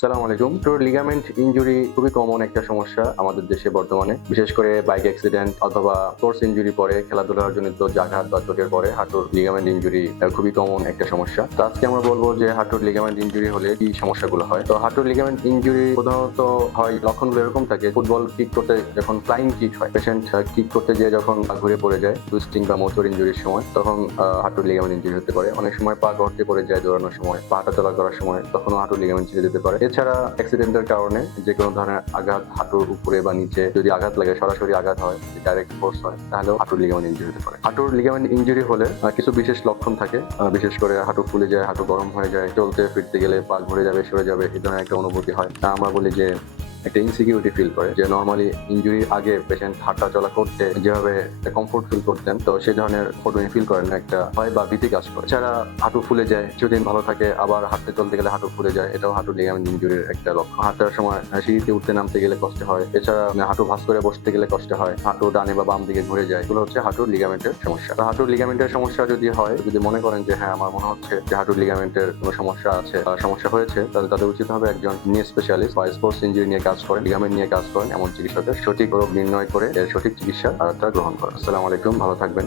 আসসালামু আলাইকুম। তো লিগামেন্ট ইনজুরি খুবই কমন একটা সমস্যা আমাদের দেশে বর্তমানে। বিশেষ করে বাইক অ্যাক্সিডেন্ট অথবা স্পোর্টস ইনজুরি পরে খেলাধুলার জনিত জাঘাত বা চোটের পরে হাঁটুর লিগামেন্ট ইনজুরি খুবই কমন একটা সমস্যা। তো আজকে আমরা বলব যে হাঁটুর লিগামেন্ট ইনজুরি হলে কি সমস্যাগুলো হয়? তো হাঁটুর লিগামেন্ট ইনজুরি প্রধানত হয় লক্ষণগুলো এরকম থাকে ফুটবল কিক করতে যখন ফ্লাইং কিক হয় পেশেন্ট কিক করতে গিয়ে যখন ঘুরে পড়ে যায় টুইস্টিং বা মোটর ইনজুরির সময়, তখন হাঁটুর লিগামেন্ট ইনজুরি হতে পারে। অনেক সময় পা গড়তে পড়ে যায় দৌড়ানোর সময় পা হাঁটাচলা করার সময় তখনও হাঁটুর লিগামেন্ট ছিঁড়ে যেতে পারে। এছাড়া অ্যাক্সিডেন্টের কারণে যে কোনো ধরনের আঘাত হাঁটুর উপরে বা নিচে যদি আঘাত লাগে, সরাসরি আঘাত হয় ডাইরেক্ট ফোর্স হয়, তাহলেও হাঁটুর লিগামেন্ট ইঞ্জুরি হতে পারে। হাঁটুর লিগামেন্ট ইঞ্জুরি হলে কিছু বিশেষ লক্ষণ থাকে। বিশেষ করে হাঁটু ফুলে যায়, হাঁটু গরম হয়ে যায়, চলতে ফিরতে গেলে পাল ভরে যাবে, সরে যাবে এই ধরনের একটা অনুভূতি হয়। তা আমরা বলি যে একটা ইনসিকিউরিটি ফিল করে যে নর্মালি ইনজুরির আগে পেশেন্ট হাঁটা চলা করতে যেভাবে কমফোর্ট ফিল করতেন, তো সেই ধরনের ফটো ফিল করেন একটা ভয় বা ভীতি কাজ করে। এছাড়া হাঁটু ফুলে যায়, কিছুদিন ভালো থাকে, আবার হাঁটতে চলতে গেলে হাঁটু ফুলে যায়, এটাও হাঁটু লিগামেন্ট ইনজুরির একটা লক্ষণ। হাঁটার সময় সিঁড়িতে উঠতে নামতে গেলে কষ্ট হয়, এছাড়া হাঁটু ভাঁজ করে বসতে গেলে কষ্ট হয়, হাঁটু ডানে বা বাম দিকে ঘুরে যায়, এগুলো হচ্ছে হাঁটুর লিগামেন্টের সমস্যা। তো হাঁটুর লিগামেন্টের সমস্যা যদি হয়, যদি মনে করেন যে হ্যাঁ আমার মনে হচ্ছে যে হাঁটুর লিগামেন্টের কোনো সমস্যা আছে সমস্যা হয়েছে, তাহলে তাদের উচিত হবে একজন নিয়ে স্পেশালিস্ট বা স্পোর্টস ইঞ্জুরি নিয়ে কাজ করেন লিগামেন্ট নিয়ে কাজ করেন, এমন চিকিৎসকের সঠিক রোগ নির্ণয় করে, এর সঠিক চিকিৎসা তা গ্রহণ করেন। আসসালামু আলাইকুম, ভালো থাকবেন।